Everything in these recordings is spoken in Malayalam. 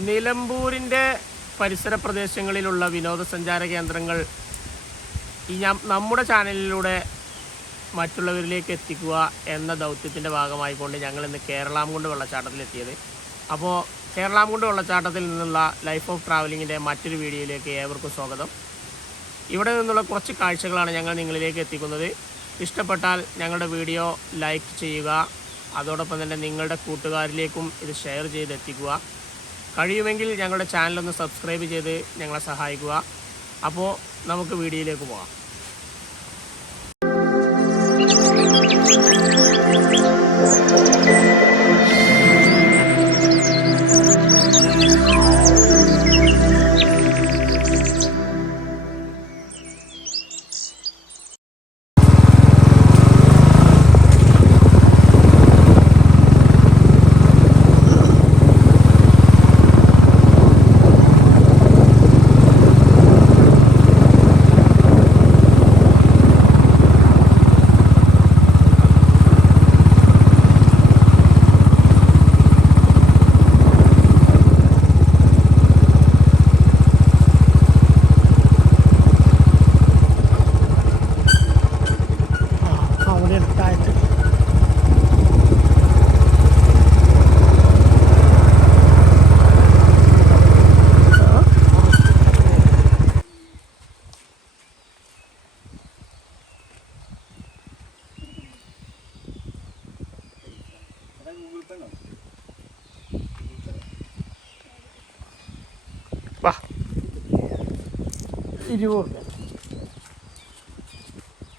നിലമ്പൂരിന്റെ പരിസര പ്രദേശങ്ങളിലുള്ള വിനോദസഞ്ചാര കേന്ദ്രങ്ങൾ ഈ നമ്മുടെ ചാനലിലൂടെ മറ്റുള്ളവരിലേക്ക് എത്തിക്കുക എന്ന ദൗത്യത്തിന്റെ ഭാഗമായിക്കൊണ്ട് ഞങ്ങൾ ഇന്ന് കേരളം കേരളാംകുണ്ട് വെള്ളച്ചാട്ടത്തിലെത്തിയത്. അപ്പോൾ കേരളം കേരളാംകുണ്ട് വെള്ളച്ചാട്ടത്തിൽ നിന്നുള്ള ലൈഫ് ഓഫ് ട്രാവലിങ്ങിന്റെ മറ്റൊരു വീഡിയോയിലേക്ക് ഏവർക്കും സ്വാഗതം. ഇവിടെ നിന്നുള്ള കുറച്ച് കാഴ്ചകളാണ് ഞങ്ങൾ നിങ്ങളിലേക്ക് എത്തിക്കുന്നത്. ഇഷ്ടപ്പെട്ടാൽ ഞങ്ങളുടെ വീഡിയോ ലൈക്ക് ചെയ്യുക. അതോടൊപ്പം തന്നെ നിങ്ങളുടെ കൂട്ടുകാരിലേക്കും ഇത് ഷെയർ ചെയ്ത് എത്തിക്കുക കഴിയുമെങ്കിൽ ഞങ്ങളുടെ ചാനൽ ഒന്ന് സബ്സ്ക്രൈബ് ചെയ്ത് ഞങ്ങളെ സഹായിക്കുക. അപ്പോൾ നമുക്ക് വീഡിയോയിലേക്ക് പോകാം. അവിടെ വാ. ഇരുപത് രൂപ.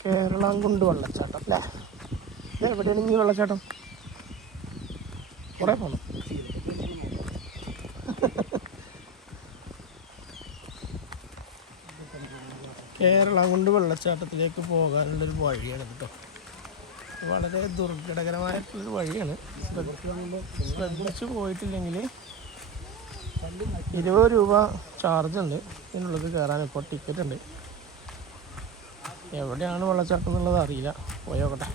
കേരളാംകുണ്ട് വെള്ളച്ചാട്ടം അല്ലേ? ഇത് എവിടെയാണ് ഈ വെള്ളച്ചാട്ടം? പോണം. പോകണം കേരളാംകുണ്ട് വെള്ളച്ചാട്ടത്തിലേക്ക് പോകാനുള്ളൊരു വഴിയാണ് കേട്ടോ വളരെ ദുർഘടകരമായിട്ടുള്ളൊരു വഴിയാണ്. ശ്രദ്ധ- ശ്രദ്ധിച്ചു പോയിട്ടില്ലെങ്കിൽ ഇരുപത് രൂപ ചാർജ് ഉണ്ട് ഇതിനുള്ളത് കയറാൻ ഇപ്പോൾ ടിക്കറ്റ് ഉണ്ട് എവിടെയാണ് വെള്ളച്ചാട്ടം എന്നുള്ളത് അറിയില്ല. പോയോക്കട്ടെ?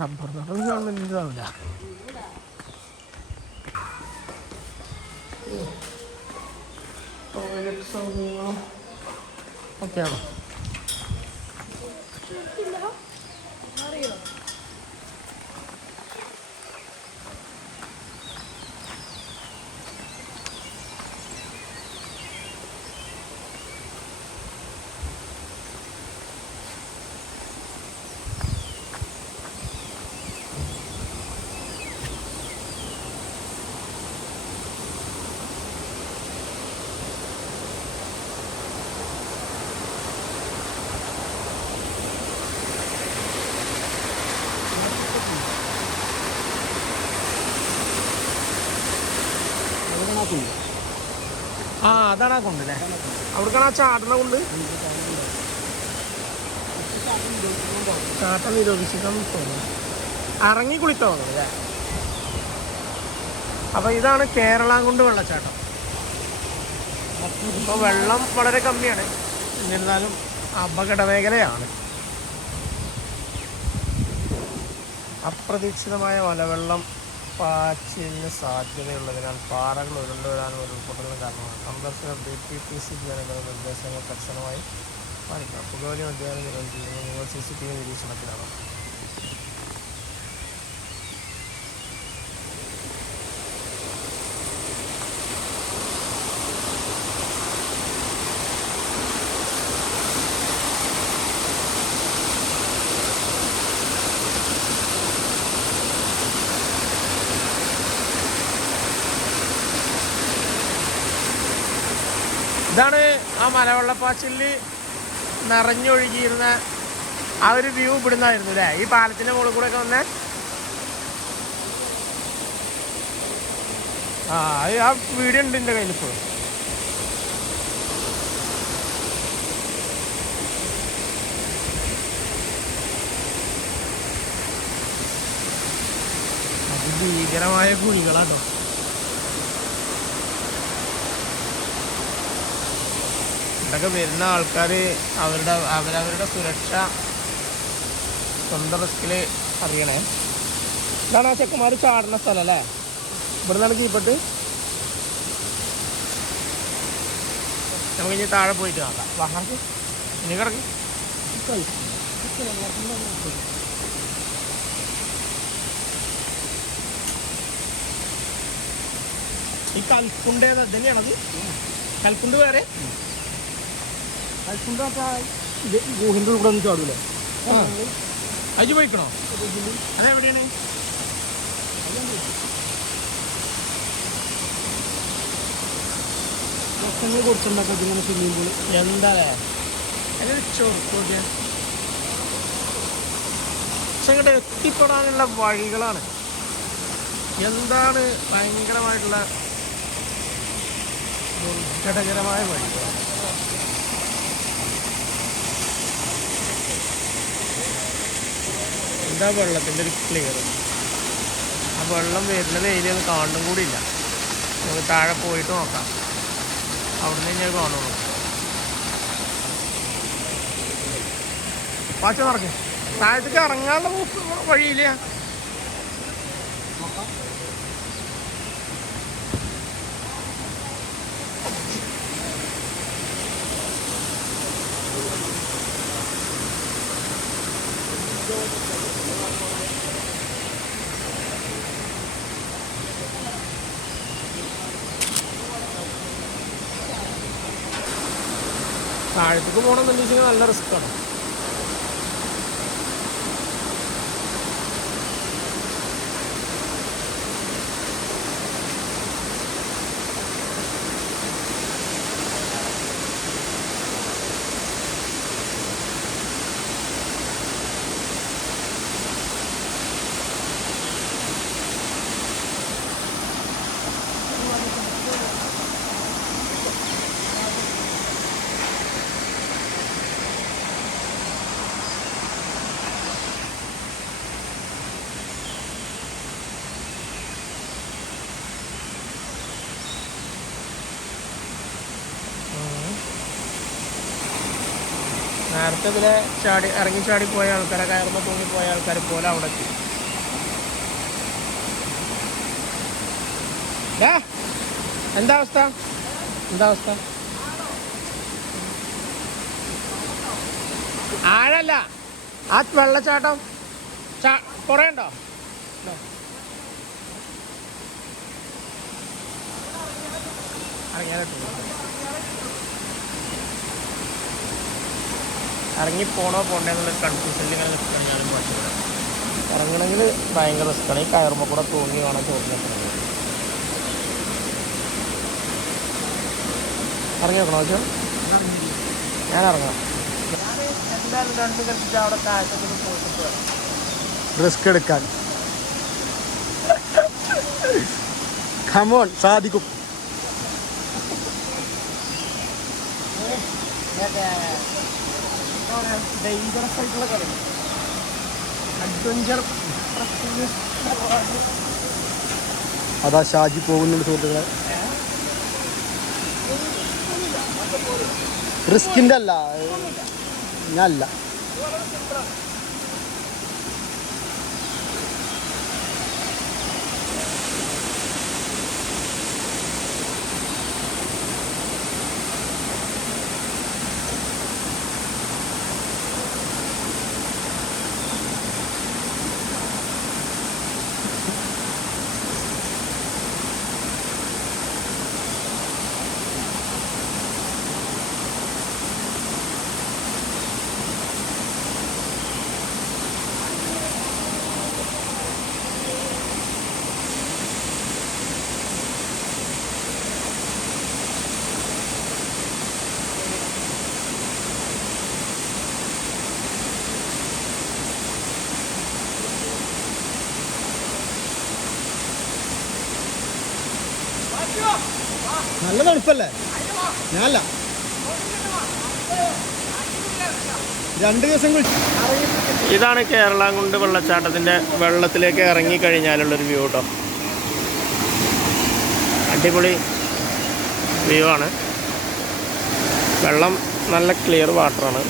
റബ്ബർ തോട്ടം ഗവൺമെന്റിന്റെ ആവില്ല ടോയ്ലറ്റ് സൗകര്യങ്ങളും അറിയോ ആ അതാണ് ആ കൊണ്ടല്ലേ അവർക്കാണ് ആ ചാട്ടണ കൊണ്ട്. ചാട്ടം നിരോധിച്ചിട്ടാണ് തോന്നുന്നു ഇറങ്ങി കുളിത്ത തോന്നുന്നു അല്ലേ അപ്പൊ ഇതാണ് കേരളാംകുണ്ട് വെള്ളച്ചാട്ടം ഇപ്പൊ വെള്ളം വളരെ കമ്മിയാണ്. എന്നിരുന്നാലും അപകട മേഖലയാണ് അപ്രതീക്ഷിതമായ മലവെള്ളം പാച്ചിലിന് സാധ്യതയുള്ളതിനാൽ പാറകൾ ഉരുണ്ടുവരാനും ഉരുൾപൊട്ടലിന് കാരണമാണ്. സന്ദർശകർ ഡി ടി പി സി ജനങ്ങളുടെ നിർദ്ദേശങ്ങൾ കർശനമായി പാലിക്കണം പുകവലി മദ്യാനം നിരോധിച്ചിരിക്കുന്നു. നിങ്ങൾ സി സി ടി വി നിരീക്ഷണത്തിലാണ് ഇതാണ് ആ മലവെള്ളപ്പാച്ചിലിൽ നിറഞ്ഞൊഴുകിയിരുന്ന ആ ഒരു വ്യൂ ഇവിടുന്നായിരുന്നു അല്ലേ? ഈ പാലത്തിന്റെ മുകളിൽ കൂടെ ഒക്കെ വന്നേ. ആ ആ വീഡിയോ ഉണ്ട് എന്റെ കയ്യിലിപ്പോൾ ഭീകരമായ കുഴികളാട്ടോ ഇവിടെയൊക്കെ വരുന്ന ആൾക്കാർ അവരുടെ അവരവരുടെ സുരക്ഷ സ്വന്തം റിസ്കിൽ അറിയണേ. ഇതാണ് ആ ചെക്കന്മാർ ചാടുന്ന സ്ഥലം അല്ലേ? ഇവിടെ നിന്നാണ് കീപ്പട്ട് നമുക്ക് ഇനി താഴെ പോയിട്ട് നോക്കാം വാഹനക്ക് ഇനി കിടക്ക്. ഈ കൽക്കുണ്ടേത് തന്നെയാണത്? കൽക്കുണ്ട് വേറെ? ഗുഹിന്റെ ഇവിടെ ഒന്നും ചാടൂല? അജു പോയിക്കണോ? അതെവിടെയാണ് വർഷങ്ങൾ കുറച്ചുണ്ടാക്കാം സ്വിമ്മിംഗ് പൂൾ എന്താ പക്ഷെ എത്തിപ്പെടാനുള്ള വഴികളാണ്. എന്താണ് ഭയങ്കരമായിട്ടുള്ള ദുർഘടകരമായ വഴികൾ എന്താ വെള്ളത്തിന്റെ ഒരു ക്ലിയർ ആ വെള്ളം വരുന്നത് ഒന്ന് കാണുന്നും കൂടി ഇല്ല നമുക്ക് താഴെ പോയിട്ട് നോക്കാം. അവിടുന്ന് ഞാൻ കാണുള്ളൂ. പാച്ച നടക്കും താഴത്തേക്ക് ഇറങ്ങാനുള്ള വഴിയില്ല. താഴത്തേക്ക് പോകണമെന്നുണ്ടെങ്കിൽ നല്ല റിസ്ക്കാണ് നേരത്തെ ഇതിലെ ചാടി ഇറങ്ങി ചാടി പോയ ആൾക്കാരെ കയറുന്ന പോയ ആൾക്കാർ പോലെ അവിടെ എത്തി. എന്താ അവസ്ഥ? എന്താ അവസ്ഥ? ആഴല്ല. ആ വെള്ളച്ചാട്ടം കുറേ ഉണ്ടോ? ഉണ്ടോ? ഇറങ്ങിയാലോ ഇറങ്ങി പോണോ പോണ്ടേ എന്നുള്ള കൺഫ്യൂഷനിൽ ഇങ്ങനെ നിൽക്കണം ഞാനും പഠിച്ചത് ഇറങ്ങണമെങ്കിൽ ഭയങ്കര റിസ്ക്കാണ് ഈ കയറുമ്പോൾ കൂടെ തൂങ്ങി വേണം ചോദിക്കുന്നത് ഇറങ്ങി നോക്കണോ ചോ ഞാൻ ഇറങ്ങാം റിസ്ക് എടുക്കാൻ. ഹമോൺ സാധിക്കും. ഡേഞ്ചറസ് ആയിട്ടുള്ള അഡ്വഞ്ചർ അതാ ഷാജി പോകുന്നുണ്ട് സുഹൃത്തുക്കളെ. റിസ്കിന്റെ അല്ല. ഞാൻ നല്ല തണുപ്പല്ലേ? ഞാനല്ല. രണ്ട് ദിവസം ഇതാണ് ഇതാണ് കേരളാംകുണ്ട് വെള്ളച്ചാട്ടത്തിന്റെ വെള്ളത്തിലേക്ക് ഇറങ്ങി കഴിഞ്ഞാലുള്ളൊരു വ്യൂ കേട്ടോ അടിപൊളി വ്യൂ ആണ്. വെള്ളം നല്ല ക്ലിയർ വാട്ടറാണ്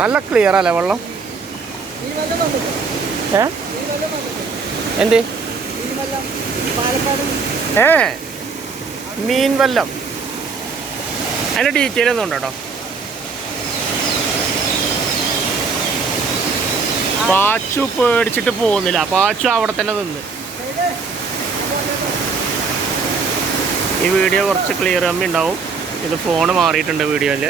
നല്ല ക്ലിയർ അല്ലേ വെള്ളം? ഏ? എന്ത്? ഏ? മീൻ വല്ലം അതിന്റെ ഡീറ്റെയിൽ ഒന്നും ഉണ്ടോ പാച്ചു പേടിച്ചിട്ട് പോകുന്നില്ല. പാച്ചു അവിടെ തന്നെ നിന്ന്. ഈ വീഡിയോ കുറച്ച് ക്ലിയർ കമ്മി ഉണ്ടാവും. ഇത് ഫോണ് മാറിയിട്ടുണ്ട് വീഡിയോയിൽ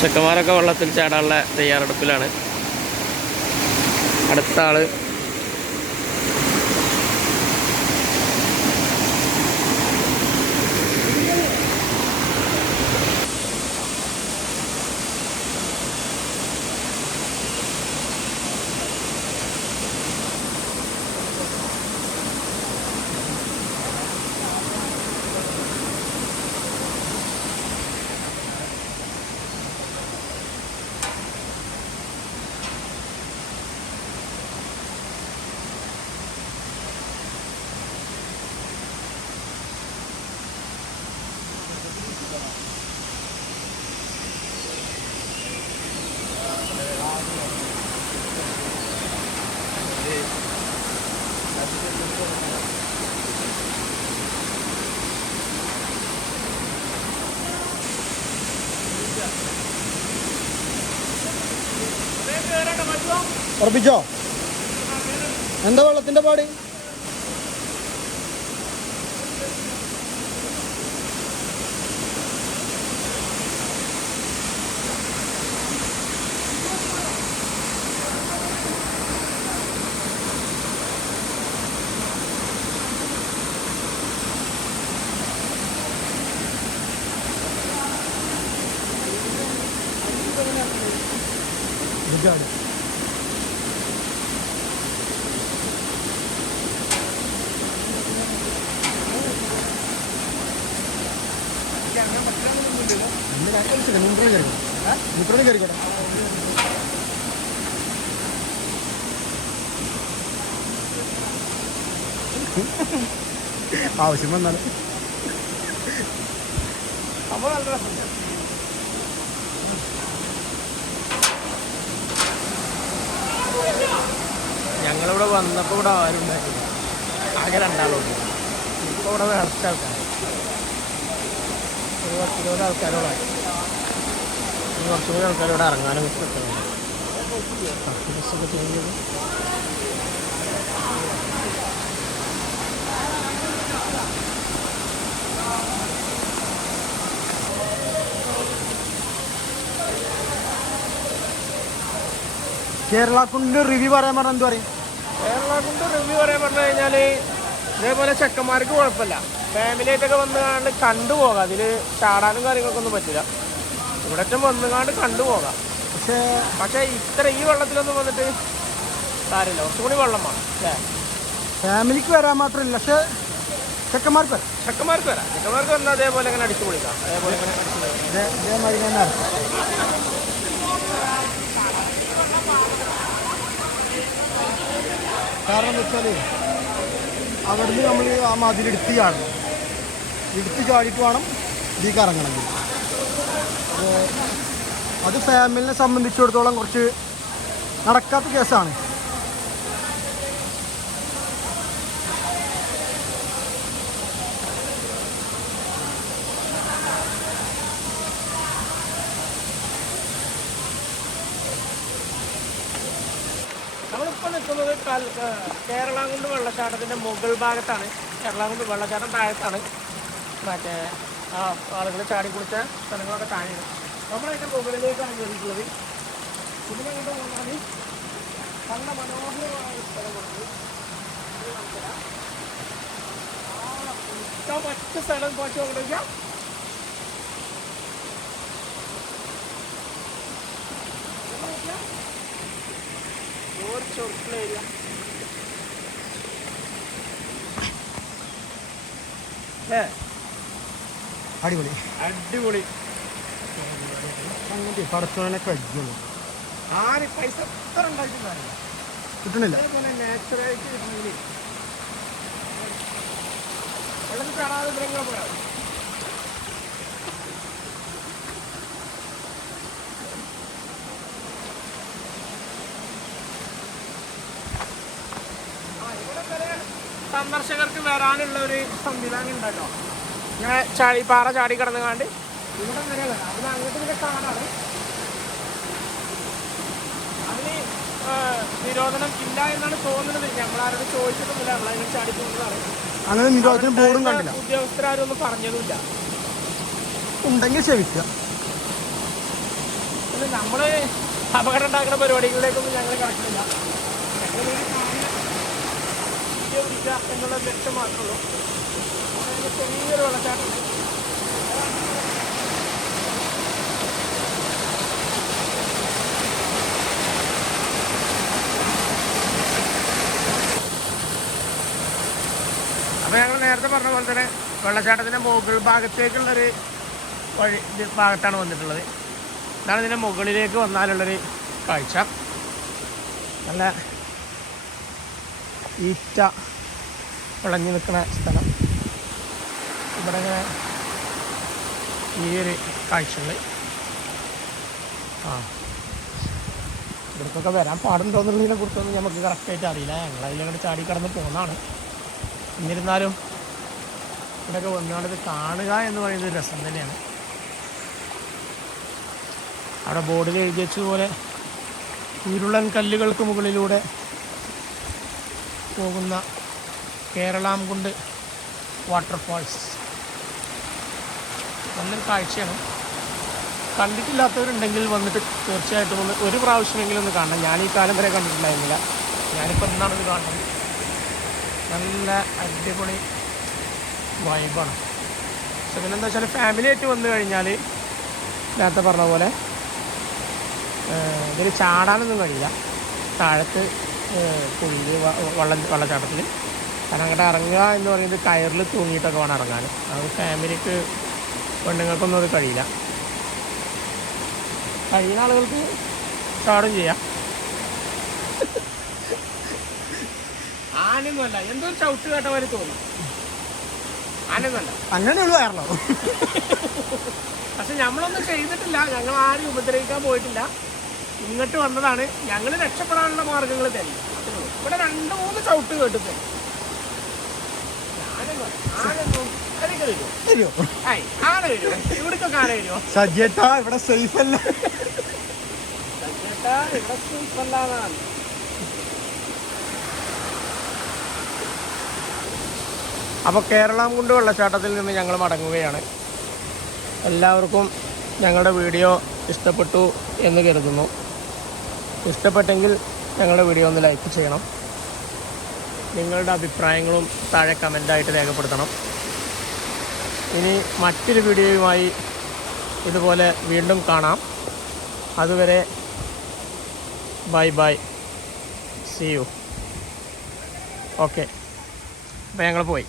ചെക്കന്മാരൊക്കെ വെള്ളത്തിൽ ചാടാനുള്ള തയ്യാറെടുപ്പിലാണ്. അടുത്ത ആൾ ഉറപ്പിച്ചോ? എന്താ വെള്ളത്തിന്റെ പാട് ഇതാണ് മുപ്പത് കയറിക്കോട്ടെ ആവശ്യം വന്നാൽ ഞങ്ങളിവിടെ വന്നപ്പോൾ ഇവിടെ ആരും ഉണ്ടാക്കില്ല ആകെ രണ്ടാളുണ്ട് ഇപ്പോൾ ഇവിടെ വേറെ ആൾക്കാർ ഒരു പത്ത് ഇരുപത് ആൾക്കാരോളായി ഇനി കുറച്ചുകൂടി ആൾക്കാർ ഇവിടെ ഇറങ്ങാനും ബസ്സൊക്കെ കേരള കുണ്ട് റിവ്യൂ പറയാൻ പറഞ്ഞാൽ എന്ത് പറയും? കേരള കുണ്ട് റിവ്യൂ പറയാൻ പറഞ്ഞു കഴിഞ്ഞാൽ ഇതേപോലെ ചെക്കന്മാർക്ക് കുഴപ്പമില്ല. ഫാമിലി ആയിട്ടൊക്കെ വന്ന് കണ്ട് കണ്ടുപോകാം അതിൽ ചാടാനും കാര്യങ്ങളൊക്കെ ഒന്നും പറ്റില്ല. ഇവിടെ ഒറ്റം വന്ന് കണ്ട് കണ്ടുപോകാം പക്ഷേ പക്ഷേ ഇത്ര ഈ വെള്ളത്തിലൊന്നും വന്നിട്ട് കാര്യമില്ല. കുറച്ചുകൂടി വെള്ളം വേണം അല്ലേ? ഫാമിലിക്ക് വരാൻ മാത്രമല്ല പക്ഷേ ചെക്കന്മാർക്ക് വരാം. ചെക്കന്മാർക്ക് വരാം. ചെക്കന്മാർക്ക് വന്നാൽ അതേപോലെ ഇങ്ങനെ അടിച്ചു പൊളിക്കാം. അതേപോലെ ഇങ്ങനെ അടിച്ചു ഇതേ ഇതേമാതിരി തന്നെ കാരണം എന്താ വെച്ചാൽ അവിടുന്ന് നമ്മൾ ആ മതിൽ ഇടുത്തി ചാടണം ഇടുത്തി ചാടിയിട്ട് വേണം ഇതിലേക്ക് ഇറങ്ങണമെങ്കിൽ അപ്പോൾ അത് ഫാമിലിനെ സംബന്ധിച്ചിടത്തോളം കുറച്ച് നടക്കാത്ത കേസാണ്. നമ്മളിപ്പോൾ നിൽക്കുന്നത് കേരളാകുണ്ട് വെള്ളച്ചാട്ടത്തിന്റെ മുകൾ ഭാഗത്താണ്. കേരളാകുണ്ട് വെള്ളച്ചാട്ടം താഴത്താണ്. മറ്റേ ആളുകൾ ചാടി കുളിച്ച സ്ഥലങ്ങളൊക്കെ താഴെയാണ്. നമ്മളതിന്റെ മുകളിലേക്കാണ് കയറിയിട്ടുള്ളത് ഇതിനെ കണ്ട് പോകാൻ നല്ല മനോഹരമായ സ്ഥലമുണ്ട് മറ്റ് സ്ഥലം കുറച്ച് നോക്കിയാൽ ഒരു ചൊറുക്കുള്ള ഏരിയ ഏ? അടിപൊളി. അടിപൊളി. പടച്ചോനെ കഴിക്കുള്ളൂ ആര് പൈസ എത്ര ഉണ്ടായിട്ടുണ്ടാവില്ല കിട്ടണില്ല അതേപോലെ നാച്ചുറലായിട്ട് കിട്ടണമെങ്കിൽ വെള്ളത്തിൽ കാണാതെ മൃഗങ്ങൾ പോയാൽ മതി. സന്ദർശകർക്ക് വരാനുള്ള ഒരു സംവിധാനം ഉണ്ടല്ലോ. ഇങ്ങനെ ചാടി പാറ ചാടി കിടന്ന് കാണ്ട് ഇവിടെ വരെ വരാം. അതിന് അങ്ങോട്ട് ഇതിന്റെ കാടാണ് അതിന് ഏഹ്, നിരോധനം ഇല്ല എന്നാണ് തോന്നുന്നത്. ഞങ്ങളാരോട് ചോദിച്ചിട്ടൊന്നുമില്ല. നമ്മളതിനെ ചാടി പോകുന്നതാണ്. അങ്ങനെ നിരോധനം ബോർഡും കണ്ടില്ല. ഉദ്യോഗസ്ഥരാരും ഒന്നും പറഞ്ഞതുമില്ല. ഉണ്ടെങ്കിൽ ക്ഷമിക്കുക. നമ്മൾ അപകടം ഉണ്ടാക്കുന്ന പരിപാടികളിലേക്കൊന്നും ഞങ്ങൾ കിടക്കുന്നില്ല. ഞങ്ങൾ വീഡിയോ പിടിക്കുക എന്നുള്ള ലക്ഷ്യം മാത്രമേ ഉള്ളൂ അവിടെ ഒരു ചെറിയൊരു വെള്ളച്ചാട്ടം അപ്പോൾ ഞങ്ങൾ നേരത്തെ പറഞ്ഞ പോലെ തന്നെ വെള്ളച്ചാട്ടത്തിന്റെ മുകൾ ഭാഗത്തേക്കുള്ളൊരു വഴി ഭാഗത്താണ് വന്നിട്ടുള്ളത്. ഇതാണ് ഇതിന്റെ മുകളിലേക്ക് വന്നാലുള്ളൊരു കാഴ്ച. നല്ല ഈറ്റ വിളഞ്ഞു നിൽക്കുന്ന സ്ഥലം. ഇവിടെ ഇങ്ങനെ ഈ ഒരു കാഴ്ചകൾ ആ. ഇവിടത്തൊക്കെ വരാൻ പാടുണ്ടോ എന്നുള്ളതിനെ കുറിച്ചൊന്നും നമുക്ക് കറക്റ്റായിട്ട് അറിയില്ല. ഞങ്ങൾ അതിലങ്ങോട്ട് ചാടി കടന്ന് പോകുന്നതാണ്. എന്നിരുന്നാലും ഇവിടെയൊക്കെ വന്നുകൊണ്ട് കാണുക എന്ന് പറയുന്നത് രസം തന്നെയാണ്. അവിടെ ബോർഡിൽ എഴുതി വെച്ചതുപോലെ ഉരുളൻ കല്ലുകൾക്ക് മുകളിലൂടെ പോകുന്ന കേരളാംകുണ്ട് വാട്ടർഫാൾസ് നല്ലൊരു കാഴ്ചയാണ്. കണ്ടിട്ടില്ലാത്തവരുണ്ടെങ്കിൽ വന്നിട്ട് തീർച്ചയായിട്ടും ഒന്ന് ഒരു പ്രാവശ്യമെങ്കിലും ഒന്ന് കാണണം. ഞാൻ ഈ കാലം വരെ കണ്ടിട്ടുണ്ടായിരുന്നില്ല. ഞാനിപ്പോൾ എന്നാണ് ഇത് കാണുന്നത്. നല്ല അടിപൊളി വൈബാണ്. പക്ഷെ പിന്നെന്താ വെച്ചാൽ ഫാമിലി ആയിട്ട് വന്നു കഴിഞ്ഞാൽ നേരത്തെ പറഞ്ഞ പോലെ ഇതിൽ ചാടാനൊന്നും കഴിയില്ല. താഴത്ത് കുഴിയിൽ വള്ളം വെള്ളച്ചാട്ടത്തിൽ കാരണം അങ്ങോട്ട് ഇറങ്ങുക എന്ന് പറയുന്നത് കയറിൽ തൂങ്ങിയിട്ടൊക്കെ വേണം ഇറങ്ങാൻ അത് ഫാമിലിക്ക് പെണ്ണുങ്ങൾക്കൊന്നും അത് കഴിയില്ല. കഴിയുന്ന ആളുകൾക്ക് ചാടും ചെയ്യാം. ആനൊന്നുമല്ല എന്തോ ചവിട്ട് കേട്ട പോലെ തോന്നും. ആനയൊന്നുമല്ല. ഉള്ളു വയറലോ പക്ഷെ നമ്മളൊന്നും ചെയ്തിട്ടില്ല. ഞങ്ങൾ ആരും ഉപദ്രവിക്കാൻ പോയിട്ടില്ല. ഇങ്ങോട്ട് വന്നതാണ്. ഞങ്ങൾ രക്ഷപ്പെടാനുള്ള മാർഗങ്ങൾ തന്നെ. ഇവിടെ രണ്ട് മൂന്ന് ചവിട്ട് കേട്ടിട്ട് ആനൊന്നും അതൊക്കെ സജ്ജേട്ടാ ഇവിടെ സേഫ് അല്ല ചേട്ടാ കേരളം അപ്പോൾ കേരളാംകുണ്ട് വെള്ളച്ചാട്ടത്തിൽ നിന്ന് ഞങ്ങൾ മടങ്ങുകയാണ്. എല്ലാവർക്കും ഞങ്ങളുടെ വീഡിയോ ഇഷ്ടപ്പെട്ടു എന്ന് കരുതുന്നു. ഇഷ്ടപ്പെട്ടെങ്കിൽ ഞങ്ങളുടെ വീഡിയോ ഒന്ന് ലൈക്ക് ചെയ്യണം. നിങ്ങളുടെ അഭിപ്രായങ്ങളും താഴെ കമന്റായിട്ട് രേഖപ്പെടുത്തണം. ഇനി മറ്റൊരു വീഡിയോയുമായി ഇതുപോലെ വീണ്ടും കാണാം. അതുവരെ bye bye. See you okay അപ്പോൾ ഞങ്ങൾ പോയി.